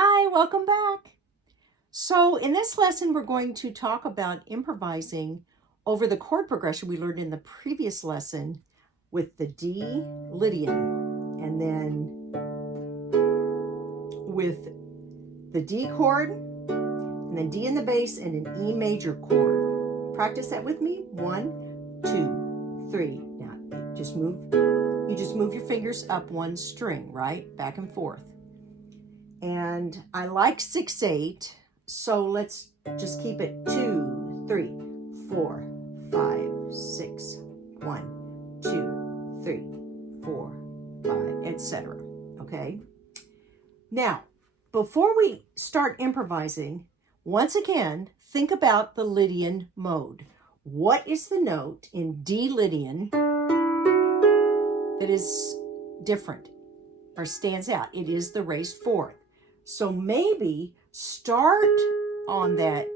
Hi, welcome back. So in this lesson, we're going to talk about improvising over the chord progression we learned in the previous lesson with the D Lydian, and then with the D chord, and then D in the bass, and an E major chord. Practice that with me. 1, 2, 3. Now, you just move your fingers up one string, right? Back and forth. And I like 6/8, so let's just keep it 2, 3, 4, 5, 6, 1, 2, 3, 4, 5, etc. Okay? Now, before we start improvising, once again, think about the Lydian mode. What is the note in D Lydian that is different or stands out? It is the raised fourth. So maybe start on that.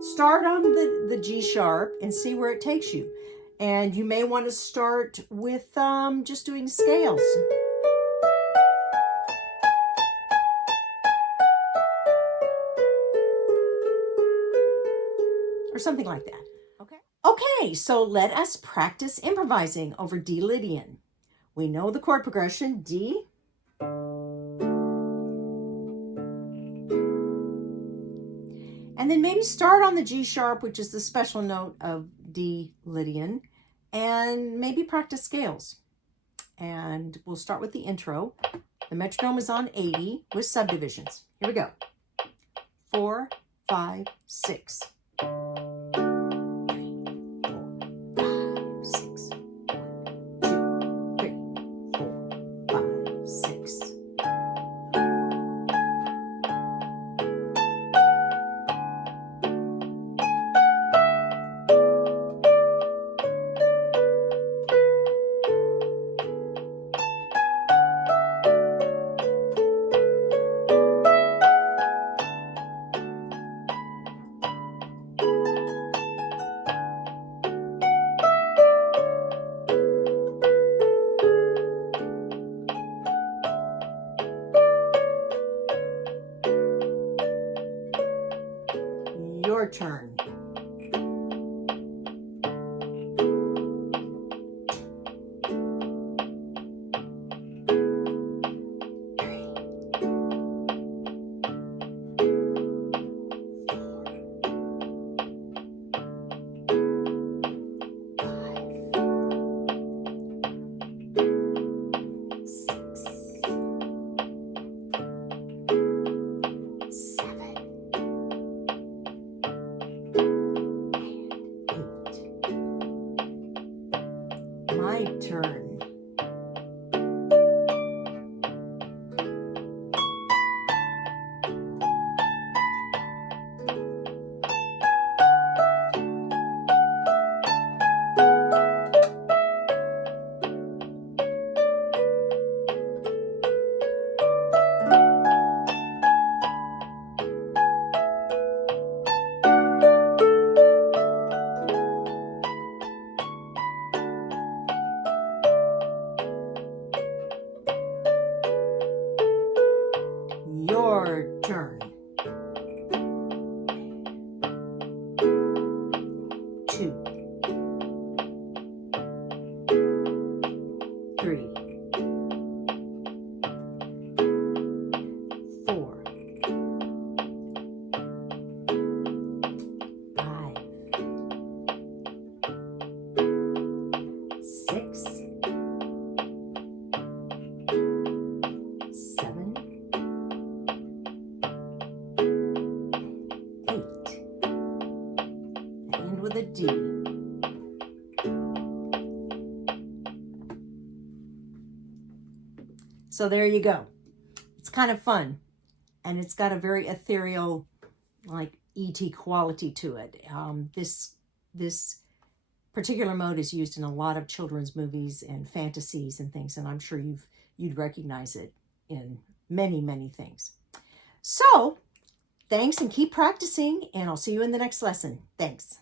Start on the G sharp and see where it takes you. And you may want to start with just doing scales. Or something like that. Okay, so let us practice improvising over D Lydian. We know the chord progression, D. And then maybe start on the G sharp, which is the special note of D Lydian, and maybe practice scales. And we'll start with the intro. The metronome is on 80 with subdivisions. Here we go. 4, 5, 6. Your turn. My turn. Your turn. 2, 3, 4, 5, 6, 7, 8, and with a D. So there you go. It's kind of fun, and it's got a very ethereal, like E.T. quality to it. This particular mode is used in a lot of children's movies and fantasies and things, and I'm sure you'd recognize it in many, many things. So Thanks, and keep practicing, and I'll see you in the next lesson. Thanks.